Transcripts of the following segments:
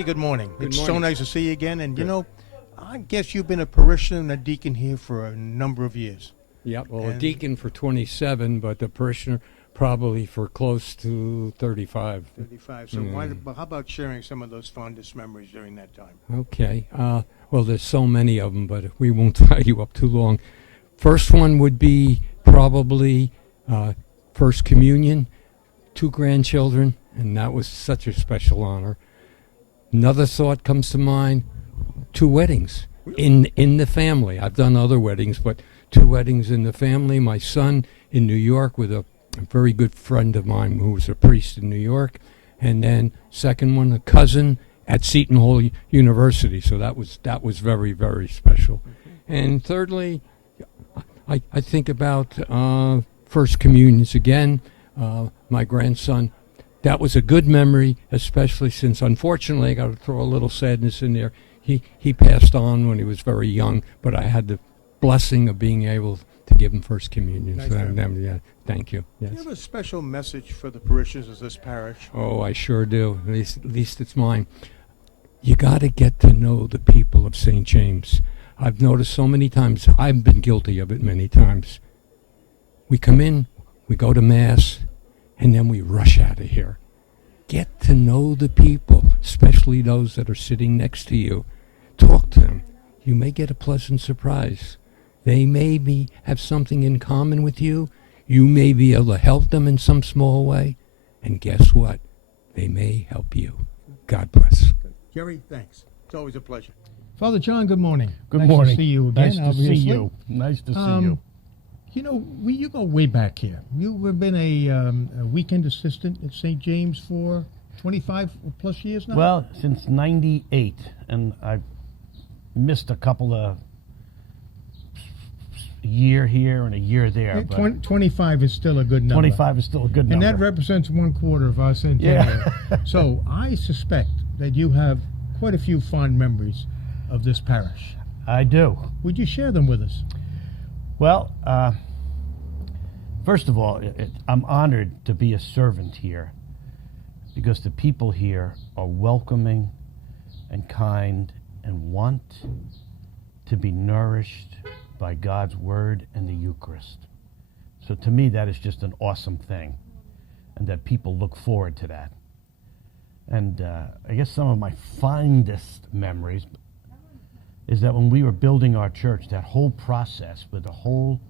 Jerry, good morning. Good It's morning. so nice to see you again. And, Good. you know, I guess you've been a parishioner and a deacon here for a number of years. Yep, well, a And- deacon for 27, but the parishioner probably for close to 35. 35. So how about sharing some of those fondest memories during that time? Okay. Well, there's so many of them, but we won't tie you up too long. First one would be probably First Communion, 2 grandchildren, and that was such a special honor. Another thought comes to mind, 2 weddings in the family. I've done other weddings, but 2 weddings in the family. My son in New York with a very good friend of mine who was a priest in New York. And then second one, a cousin at Seton Hall University. So that was very, very special. And thirdly, I think about First Communions again. My grandson, that was a good memory, especially since, unfortunately, I got to throw a little sadness in there. He passed on when he was very young, but I had the blessing of being able to give him First Communion. Nice So, memory. yeah, thank you. Do Yes. you have a special message for the parishioners of this parish? Oh, I sure do. At least it's mine. You got to get to know the people of St. James. I've noticed so many times, I've been guilty of it many times. We come in, we go to Mass, and then we rush out of here. Get to know the people, especially those that are sitting next to you. Talk to them. You may get a pleasant surprise. They may have something in common with you. You may be able to help them in some small way. And guess what? They may help you. God bless. Jerry, thanks. It's always a pleasure. Father John, good morning. Good nice morning. to see you again. Nice to obviously. see you. Nice to see you. You know, you go way back here. You've been a weekend assistant at St. James for 25 plus years now? Well, since '98, and I've missed a couple of year here and a year there. But 25 is still a good number. 25 is still a good And number. that represents 1/4 of our Centennial. Yeah. So I suspect that you have quite a few fond memories of this parish. I do. Would you share them with us? Well, first of all, I'm honored to be a servant here because the people here are welcoming and kind and want to be nourished by God's Word and the Eucharist. So to me, that is just an awesome thing, and that people look forward to that. And I guess some of my fondest memories is that when we were building our church, that whole process with the whole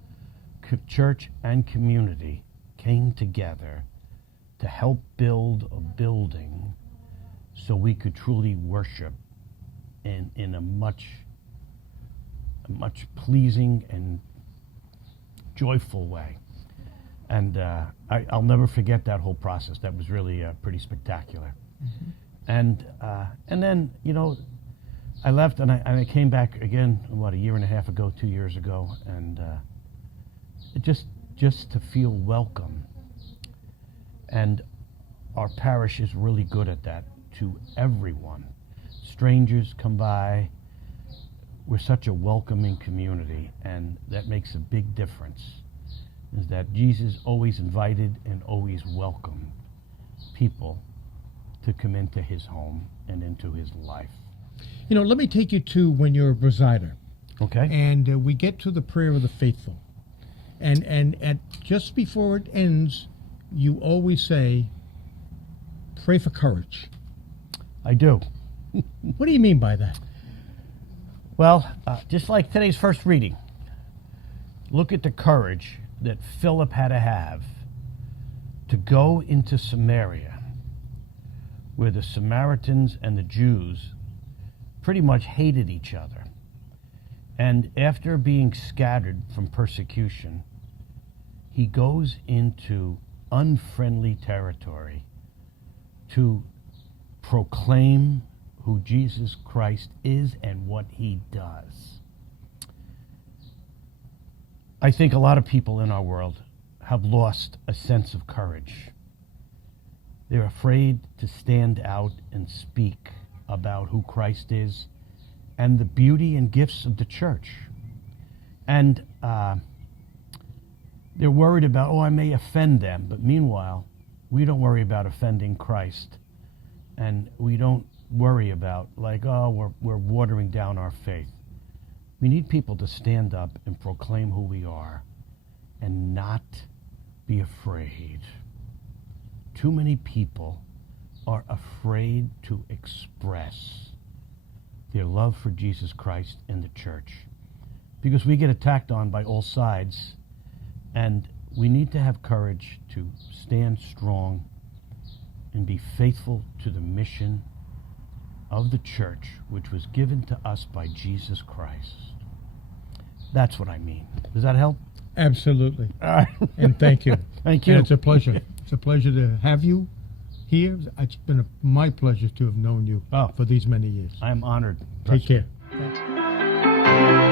church and community came together to help build a building so we could truly worship in a much pleasing and joyful way. And I'll never forget that whole process. That was really pretty spectacular. Mm-hmm. And then, you know, I left and I came back again, a year and a half ago, 2 years ago, and just to feel welcome. And our parish is really good at that to everyone. Strangers come by. We're such a welcoming community, and that makes a big difference, is that Jesus always invited and always welcomed people to come into his home and into his life. You know, let me take you to when you're a presider. Okay. And we get to the prayer of the faithful. And at just before it ends, you always say, pray for courage. I do. What do you mean by that? Well, just like today's first reading, look at the courage that Philip had to have to go into Samaria, where the Samaritans and the Jews pretty much hated each other. And after being scattered from persecution, he goes into unfriendly territory to proclaim who Jesus Christ is and what he does. I think a lot of people in our world have lost a sense of courage. They're afraid to stand out and speak about who Christ is and the beauty and gifts of the church. And they're worried about, I may offend them. But meanwhile, we don't worry about offending Christ. And we don't worry about, like, oh, we're watering down our faith. We need people to stand up and proclaim who we are and not be afraid. Too many people are afraid to express their love for Jesus Christ and the church because we get attacked on by all sides, and we need to have courage to stand strong and be faithful to the mission of the church, which was given to us by Jesus Christ. That's what I mean. Does that help? Absolutely. All right. And thank you. Thank you. And it's a pleasure. It's a pleasure to have you here. It's been my pleasure to have known you Oh. for these many years. I'm honored. Take Preston. care.